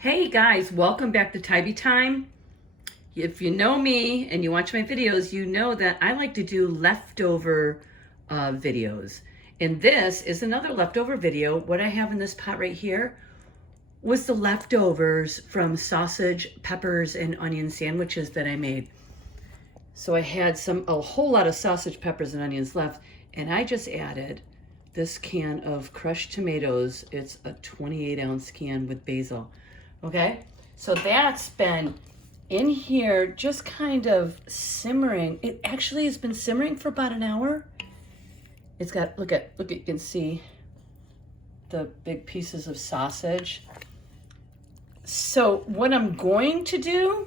Hey guys, welcome back to Tybee Time. If you know me and you watch my videos, you know that I like to do leftover videos. And this is another leftover video. What I have in this pot right here was the leftovers from sausage, peppers, and onion sandwiches that I made. So I had a whole lot of sausage, peppers, and onions left, and I just added this can of crushed tomatoes. It's a 28-ounce can with basil. Okay, so that's been in here just kind of simmering. It actually has been simmering for about an hour. It's got, look at, you can see the big pieces of sausage. So what I'm going to do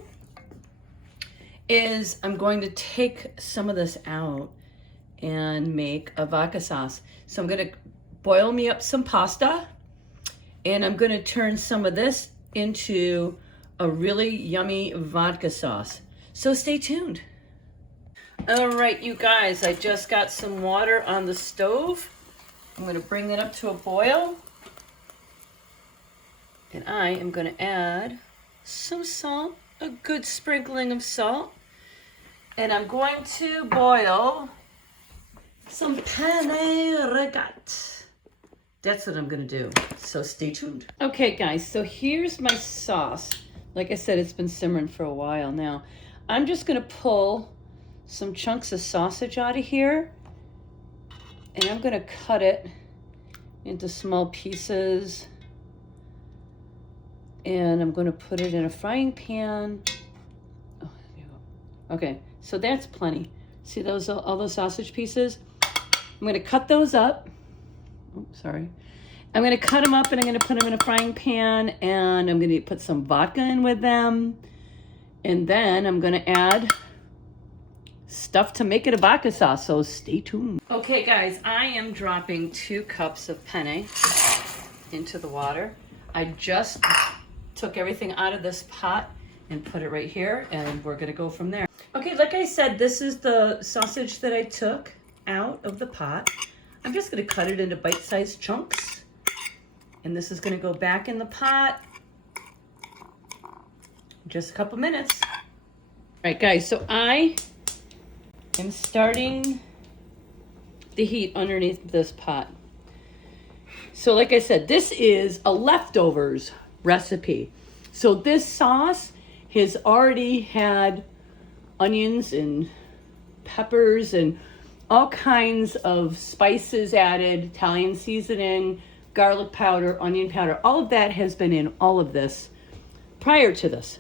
is I'm going to take some of this out and make a vodka sauce. So I'm gonna boil me up some pasta, and I'm gonna turn some of this into a really yummy vodka sauce. So stay tuned. All right, you guys, I just got some water on the stove. I'm gonna bring that up to a boil. And I am gonna add some salt, a good sprinkling of salt. And I'm going to boil some penne ricotta. That's what I'm gonna do, so stay tuned. Okay guys, so here's my sauce. Like I said, it's been simmering for a while now. I'm just gonna pull some chunks of sausage out of here, and I'm gonna cut it into small pieces. And I'm gonna put it in a frying pan. Oh, there you go. Okay, so that's plenty. See those, all those sausage pieces? I'm gonna cut those up. Oh, sorry. I'm gonna cut them up and I'm gonna put them in a frying pan, and I'm gonna put some vodka in with them. And then I'm gonna add stuff to make it a vodka sauce, so stay tuned. Okay guys, I am dropping 2 cups of penne into the water. I just took everything out of this pot and put it right here, and we're gonna go from there. Okay, like I said, this is the sausage that I took out of the pot. I'm just gonna cut it into bite-sized chunks, and this is gonna go back in the pot in just a couple minutes. All right guys, so I am starting the heat underneath this pot. So like I said, this is a leftovers recipe. So this sauce has already had onions and peppers and all kinds of spices added, Italian seasoning, garlic powder, onion powder. All of that has been in all of this prior to this.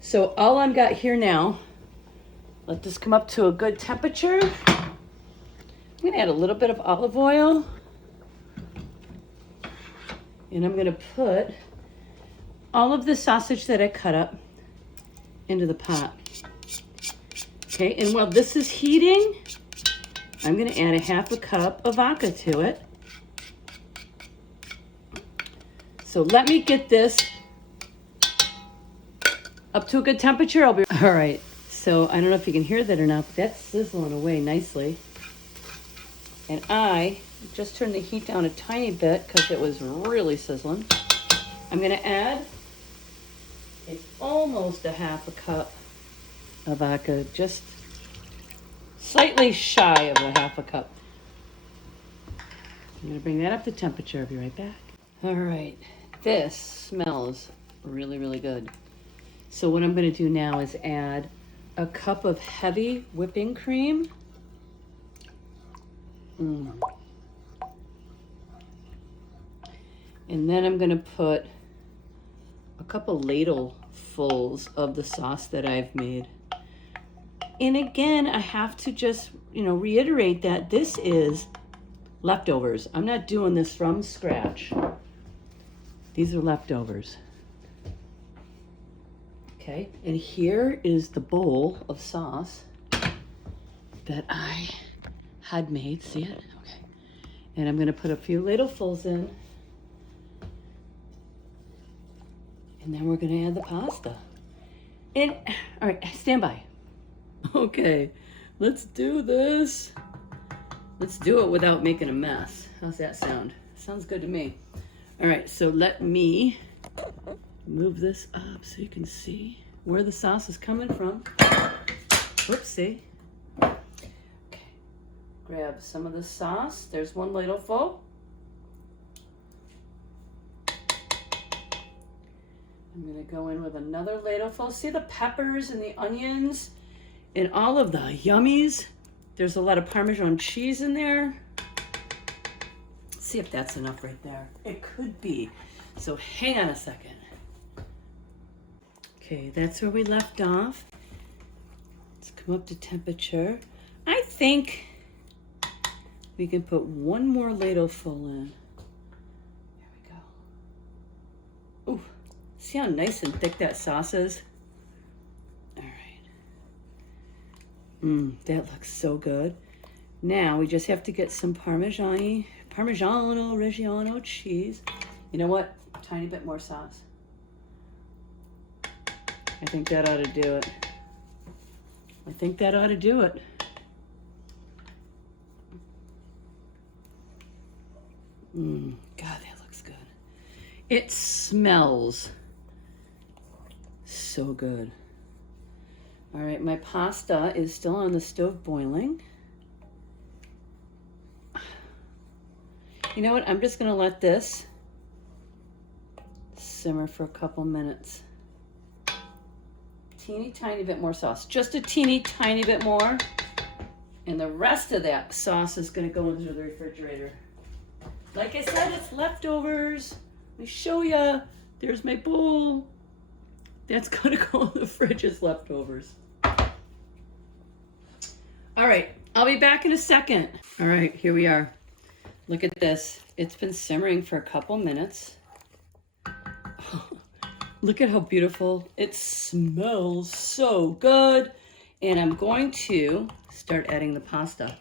So all I've got here now, let this come up to a good temperature. I'm gonna add a little bit of olive oil, and I'm gonna put all of the sausage that I cut up into the pot. Okay, and while this is heating, I'm gonna add a 1/2 cup of vodka to it. So let me get this up to a good temperature. All right, so I don't know if you can hear that or not, but that's sizzling away nicely. And I just turned the heat down a tiny bit because it was really sizzling. I'm gonna add almost a 1/2 cup of vodka, just slightly shy of a 1/2 cup. I'm gonna bring that up to temperature. I'll be right back. All right, this smells really, really good. So what I'm gonna do now is add a cup of heavy whipping cream. And then I'm gonna put a couple ladlefuls of the sauce that I've made. And again, I have to just, reiterate that this is leftovers. I'm not doing this from scratch. These are leftovers. Okay, and here is the bowl of sauce that I had made. See it? Okay. And I'm gonna put a few ladlefuls in. And then we're gonna add the pasta. And, all right, stand by. Okay, let's do this. Let's do it without making a mess. How's that sound? Sounds good to me. All right, so let me Move this up so you can see where the sauce is coming from. Whoopsie. Okay. Grab some of the sauce. There's one ladle full. I'm going to go in with another ladle full. See the peppers and the onions and all of the yummies? There's a lot of Parmesan cheese in there. Let's see if that's enough right there. It could be. So hang on a second. Okay, that's where we left off. Let's come up to temperature. I think we can put one more ladleful in. There we go. Ooh, see how nice and thick that sauce is? All right. That looks so good. Now we just have to get some Parmigiano Reggiano cheese. You know what? A tiny bit more sauce. I think that ought to do it. I think that ought to do it. God, that looks good. It smells so good. All right, my pasta is still on the stove boiling. You know what? I'm just going to let this simmer for a couple minutes. Teeny tiny bit more sauce, just a teeny tiny bit more, and the rest of that sauce is going to go into the refrigerator. Like I said, it's leftovers. Let me show you. There's my bowl. That's going to go in the fridge as leftovers. All right, I'll be back in a second. All right, here we are. Look at this. It's been simmering for a couple minutes. Look at how beautiful. It smells so good. And I'm going to start adding the pasta.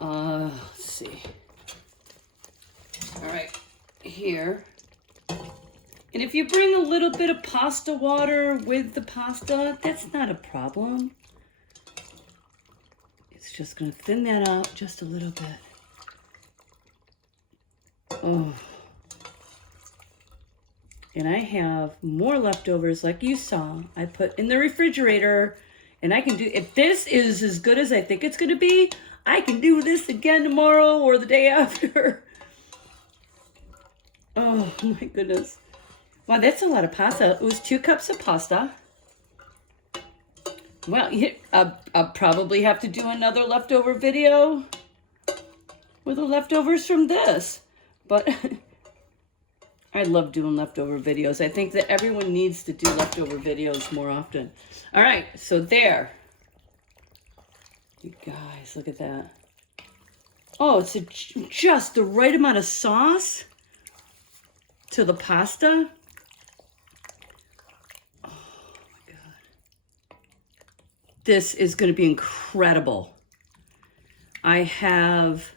Let's see. All right, here. And if you bring a little bit of pasta water with the pasta, that's not a problem. It's just gonna thin that out just a little bit. Oh. And I have more leftovers like you saw. I put in the refrigerator, and I can do, if this is as good as I think it's gonna be, I can do this again tomorrow or the day after. Oh my goodness. Wow, that's a lot of pasta. It was 2 cups of pasta. Well, I'll probably have to do another leftover video with the leftovers from this. But I love doing leftover videos. I think that everyone needs to do leftover videos more often. All right, so there. You guys, look at that. Oh, it's just the right amount of sauce to the pasta. Oh my God. This is going to be incredible. I have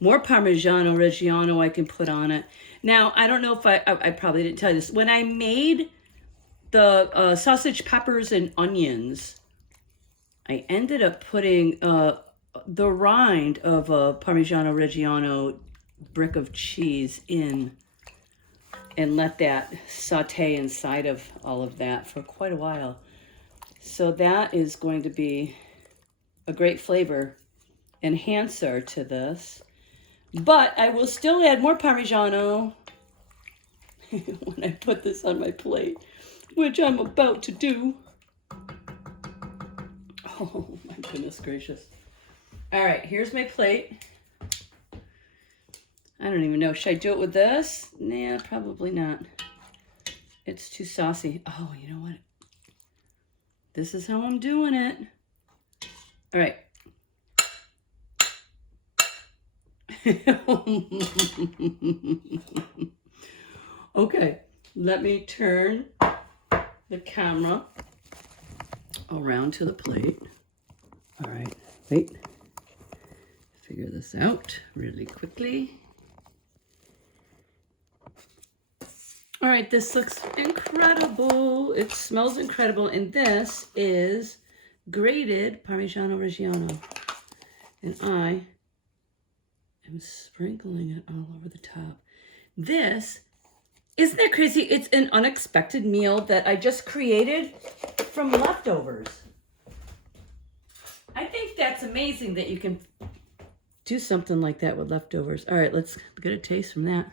more Parmigiano Reggiano I can put on it. Now, I don't know if I probably didn't tell you this. When I made the sausage, peppers, and onions, I ended up putting the rind of a Parmigiano Reggiano brick of cheese in and let that saute inside of all of that for quite a while. So that is going to be a great flavor enhancer to this. But I will still add more Parmigiano when I put this on my plate, which I'm about to do. Oh my goodness gracious. All right, here's my plate. I don't even know, should I do it with this? Nah, probably not. It's too saucy. Oh, you know what? This is how I'm doing it. All right. Okay, let me turn the camera around to the plate. All right, wait. Figure this out really quickly. All right, this looks incredible. It smells incredible. And this is grated Parmigiano Reggiano. And I am sprinkling it all over the top. This Isn't that crazy? It's an unexpected meal that I just created from leftovers. I think that's amazing that you can do something like that with leftovers. All right, let's get a taste from that.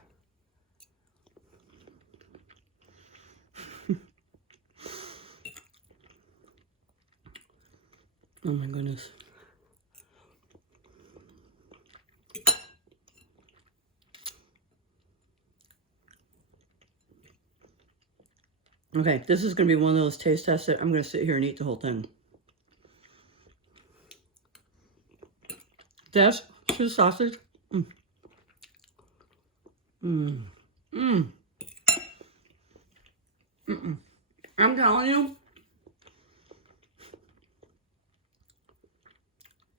Oh my goodness. Okay, this is going to be one of those taste tests that I'm going to sit here and eat the whole thing. That's cheese sausage. Mm. Mm. Mm. Mm-mm. I'm telling you,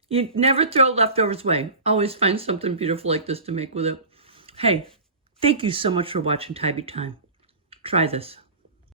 you never throw leftovers away. Always find something beautiful like this to make with it. Hey, thank you so much for watching Tybee Time. Try this.